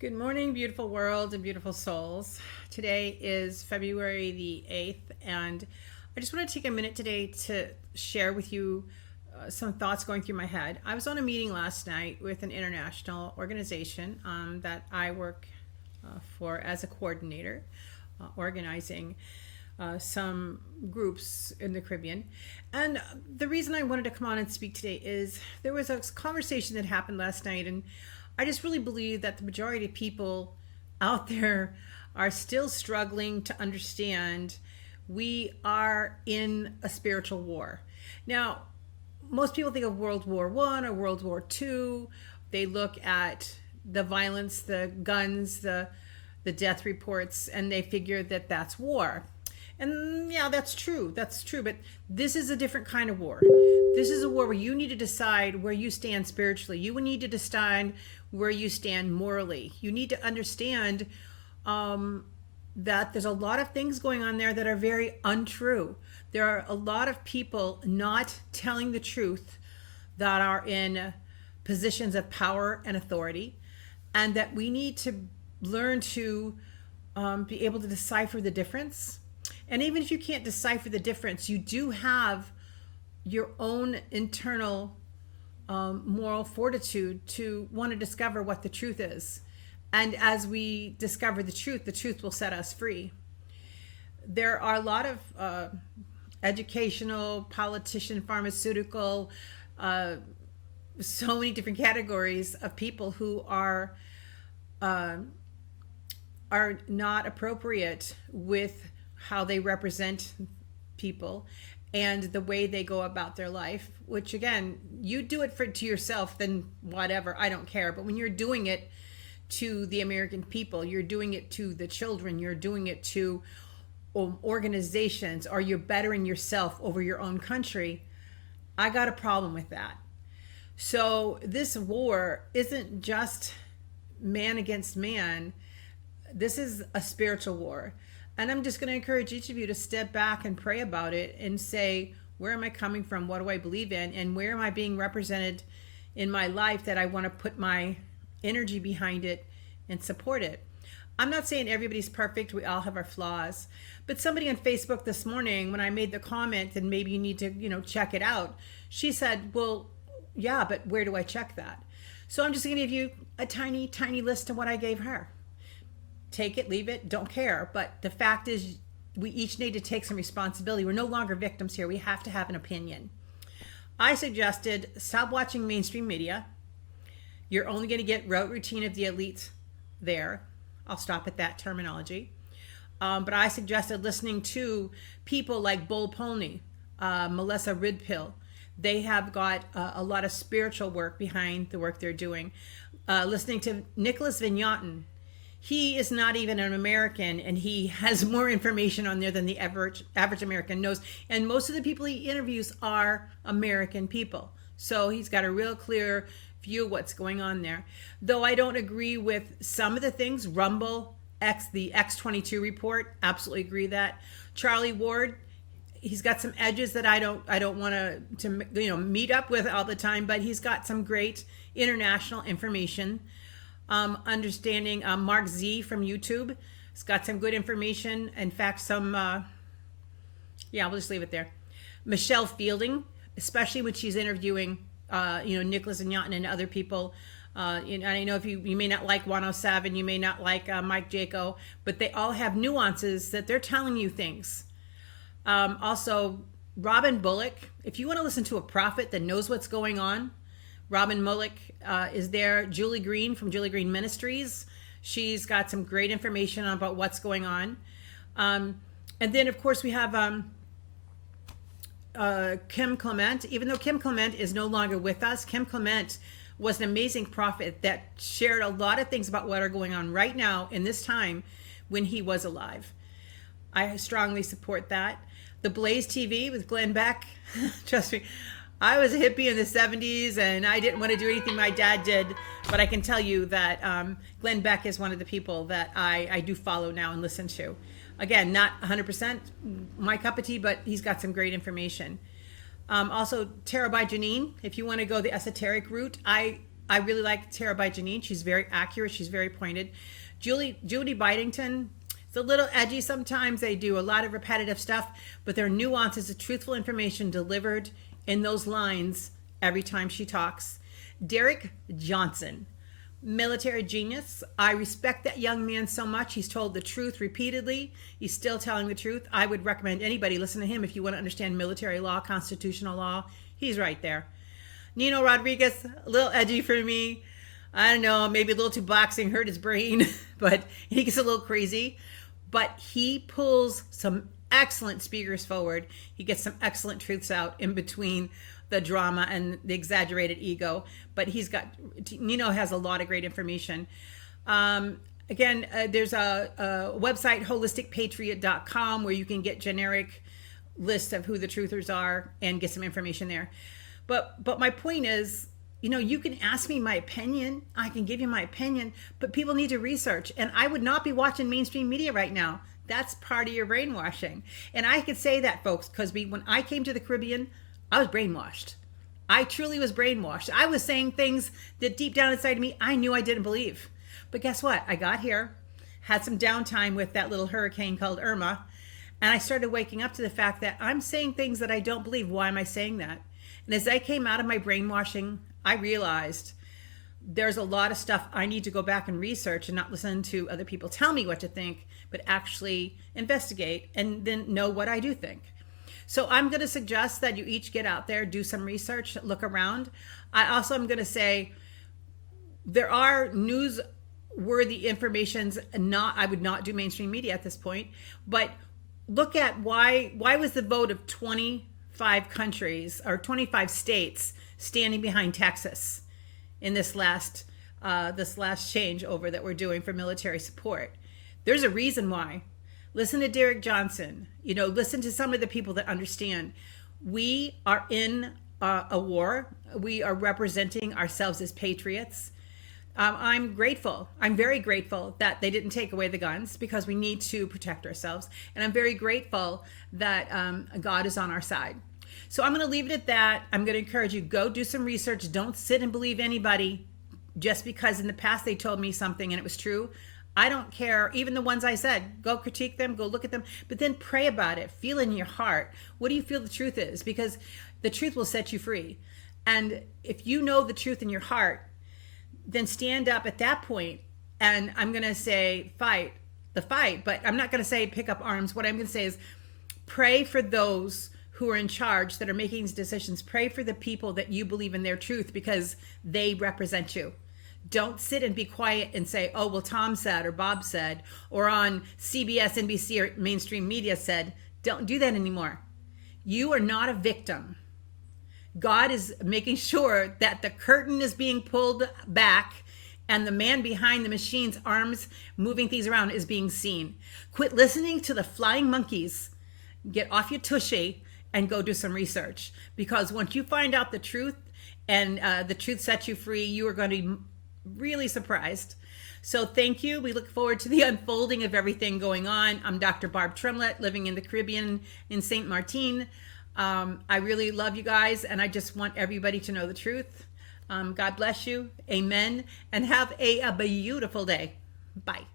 Good morning, beautiful world and beautiful souls. Today is February the 8th, and I just want to take a minute today to share with you some thoughts going through my head. I was on a meeting last night with an international organization that I work for as a coordinator, organizing some groups in the Caribbean. And the reason I wanted to come on and speak today is there was a conversation that happened last night, and I just really believe that the majority of people out there are still struggling to understand we are in a spiritual war. Now, most people think of World War One or World War Two. They look at the violence, the guns, the death reports, and they figure that that's war. And yeah, that's true. That's true. But this is a different kind of war. This is a war where you need to decide where you stand spiritually. You need to decide where you stand morally. You need to understand that there's a lot of things going on there that are very untrue. There are a lot of people not telling the truth that are in positions of power and authority, and that we need to learn to be able to decipher the difference. And even if you can't decipher the difference, you do have your own internal moral fortitude to want to discover what the truth is. And as we discover the truth will set us free. There are a lot of educational, politician, pharmaceutical, so many different categories of people who are not appropriate with how they represent people and the way they go about their life, which again, you do it to yourself, then whatever, I don't care. But when you're doing it to the American people, you're doing it to the children, you're doing it to organizations, or you're bettering yourself over your own country, I got a problem with that. So this war isn't just man against man. This is a spiritual war. And I'm just going to encourage each of you to step back and pray about it and say, where am I coming from? What do I believe in? And where am I being represented in my life that I want to put my energy behind it and support it? I'm not saying everybody's perfect. We all have our flaws. But somebody on Facebook this morning, when I made the comment, and maybe you need to, check it out, she said, well, yeah, but where do I check that? So I'm just going to give you a tiny, tiny list of what I gave her. Take it, leave it, don't care. But the fact is, we each need to take some responsibility. We're no longer victims here. We have to have an opinion. I suggested stop watching mainstream media. You're only going to get rote routine of the elites there. I'll stop at that terminology. But I suggested listening to people like Bull Pony, Melissa Ridpill. They have got a lot of spiritual work behind the work they're doing. Listening to Nicholas Vignotin. He is not even an American, and he has more information on there than the average American knows. And most of the people he interviews are American people. So he's got a real clear view of what's going on there. Though I don't agree with some of the things, Rumble, the X-22 report, absolutely agree that. Charlie Ward, he's got some edges that I don't want to meet up with all the time, but he's got some great international information. Understanding Mark Z from YouTube. It's got some good information. In fact, we'll just leave it there. Michelle Fielding, especially when she's interviewing, Nicholas Vignotin and other people. And I know if you may not like 107, you may not like Mike Jaco, but they all have nuances that they're telling you things. Also, Robin Bullock. If you want to listen to a prophet that knows what's going on, Robin Bullock is there. Julie Green from Julie Green Ministries. She's got some great information about what's going on. And then, of course, we have Kim Clement. Even though Kim Clement is no longer with us, Kim Clement was an amazing prophet that shared a lot of things about what are going on right now in this time when he was alive. I strongly support that. The Blaze TV with Glenn Beck. Trust me. I was a hippie in the 70s, and I didn't want to do anything my dad did, but I can tell you that Glenn Beck is one of the people that I do follow now and listen to. Again, not 100% my cup of tea, but he's got some great information. Also, Tarot by Janine, if you want to go the esoteric route, I I really like Tarot by Janine. She's very accurate. She's very pointed. Judy Bidington, it's a little edgy sometimes. They do a lot of repetitive stuff, but their nuances of truthful information delivered in those lines every time she talks. Derek Johnson, military genius. I respect that young man so much. He's told the truth repeatedly. He's still telling the truth. I would recommend anybody listen to him if you want to understand military law, constitutional law. He's right there. Nino Rodriguez, a little edgy for me. I don't know, maybe a little too boxing, hurt his brain, but he gets a little crazy. But he pulls some excellent speakers forward. He gets some excellent truths out in between the drama and the exaggerated ego. But Nino has a lot of great information. Again, there's a website, holisticpatriot.com, where you can get generic lists of who the truthers are and get some information there. But my point is, you can ask me my opinion. I can give you my opinion, but people need to research. And I would not be watching mainstream media right now. That's part of your brainwashing. And I could say that, folks, because when I came to the Caribbean, I was brainwashed. I truly was brainwashed. I was saying things that deep down inside of me, I knew I didn't believe. But guess what? I got here, had some downtime with that little hurricane called Irma, and I started waking up to the fact that I'm saying things that I don't believe. Why am I saying that? And as I came out of my brainwashing, I realized there's a lot of stuff I need to go back and research and not listen to other people tell me what to think, but actually investigate and then know what I do think. So I'm going to suggest that you each get out there, do some research, look around. I also am going to say there are newsworthy informations. I would not do mainstream media at this point, but look at why was the vote of 25 countries or 25 states standing behind Texas in this last changeover that we're doing for military support. There's a reason why. Listen to Derek Johnson. Listen to some of the people that understand. We are in a war. We are representing ourselves as patriots. I'm grateful. I'm very grateful that they didn't take away the guns, because we need to protect ourselves. And I'm very grateful that God is on our side. So I'm going to leave it at that. I'm going to encourage you, go do some research. Don't sit and believe anybody just because in the past they told me something and it was true. I don't care. Even the ones I said, go critique them, go look at them, but then pray about it. Feel in your heart. What do you feel the truth is? Because the truth will set you free. And if you know the truth in your heart, then stand up at that point. And I'm going to say fight the fight, but I'm not going to say pick up arms. What I'm going to say is pray for those who are in charge that are making these decisions. Pray for the people that you believe in their truth, because they represent you. Don't sit and be quiet and say, oh, well, Tom said, or Bob said, or on CBS, NBC, or mainstream media said. Don't do that anymore. You are not a victim. God is making sure that the curtain is being pulled back and the man behind the machine's arms moving things around is being seen. Quit listening to the flying monkeys. Get off your tushy and go do some research. Because once you find out the truth and the truth sets you free, you are going to be really surprised. So thank you. We look forward to the unfolding of everything going on. I'm Dr. Barb Tremlett, living in the Caribbean in St. Martin. I really love you guys, and I just want everybody to know the truth. God bless you. Amen. And have a beautiful day. Bye.